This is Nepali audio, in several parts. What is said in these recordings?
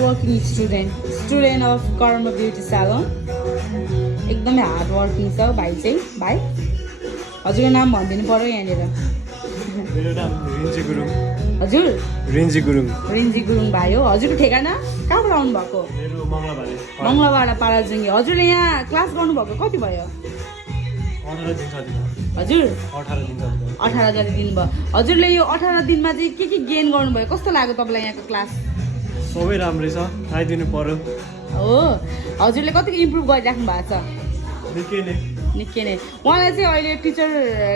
वर्किङ स्टुडेन्ट अफ कर्म ब्युटी सलोन एकदमै हार्ड वर्किङ छ भाइ चाहिँ भाइ हजुरको नाम भनिदिनु पर्यो यहाँनिर मेरो नाम रिन्जी गुरुङ हजुर रिन्जी गुरुङ रिन्जी गुरुङ भाइ हो हजुरको ठेगाना कहाँबाट आउनुभएको मेरो मङ्गलबारे मङ्गलबार पाराजुङ्गी हजुरले यहाँ क्लास गर्नुभएको कति भयो 18 दिन छ हजुर 18 दिन छ 18 गरी दिनुभयो हजुरले यो 18 दिनमा चाहिँ के गेन गर्नुभयो कस्तो लाग्यो तपाईँलाई यहाँको क्लास सबै राम्रै छ आइदिनु पर्यो हो हजुरले कतिको इम्प्रुभ गरिराख्नु भएको छ निकै नै निकै नै उहाँलाई चाहिँ अहिले टिचर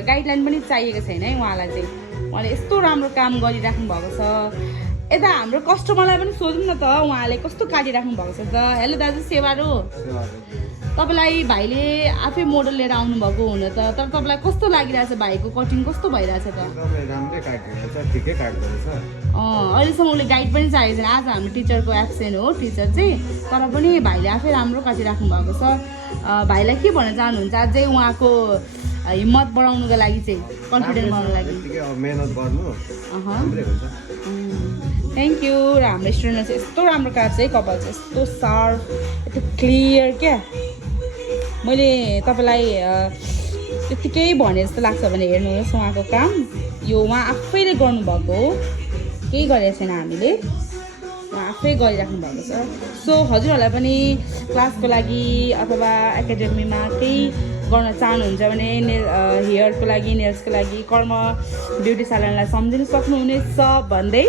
गाइडलाइन पनि चाहिएको छैन है उहाँलाई चाहिँ उहाँले यस्तो राम्रो काम गरिराख्नु भएको छ यता हाम्रो कस्टमरलाई पनि सोधौँ न त उहाँले कस्तो काटिराख्नु भएको छ त हेलो दाजु सेवारो तपाईँलाई भाइले आफै मोडल लिएर आउनुभएको हुन त तर तपाईँलाई कस्तो लागिरहेछ भाइको कटिङ कस्तो भइरहेछ त राम्रै काटिरहेछ ठिकै काट्दैछ अहिलेसम्म उसले गाइड पनि चाहिएको छैन आज हाम्रो टिचरको एब्सेन्ट हो टिचर चाहिँ तर पनि भाइले आफै राम्रो काटिराख्नु भएको छ भाइलाई के भन्न चाहनुहुन्छ अझै उहाँको हिम्मत बढाउनुको लागि चाहिँ कन्फिडेन्ट बनाउनुको लागि मेहनत गर्नु थ्याङ्क यू र हाम्रो स्टुडेन्टमा चाहिँ यस्तो राम्रो काट्छ है कपाल चाहिँ यस्तो सार्प यस्तो क्लियर क्या मैले तपाईँलाई त्यत्तिकै भने जस्तो लाग्छ भने हेर्नुहोस् उहाँको काम यो उहाँ आफैले गर्नुभएको हो केही गरेको छैन हामीले उहाँ आफै गरिराख्नु भएको छ सो हजुरहरूलाई पनि क्लासको लागि अथवा एकाडेमीमा केही गर्न चाहनुहुन्छ भने हेयरको लागि नेल्सको लागि कर्म ब्युटी सलोनलाई सम्झिनु सक्नुहुनेछ भन्दै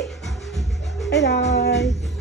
बाई बाई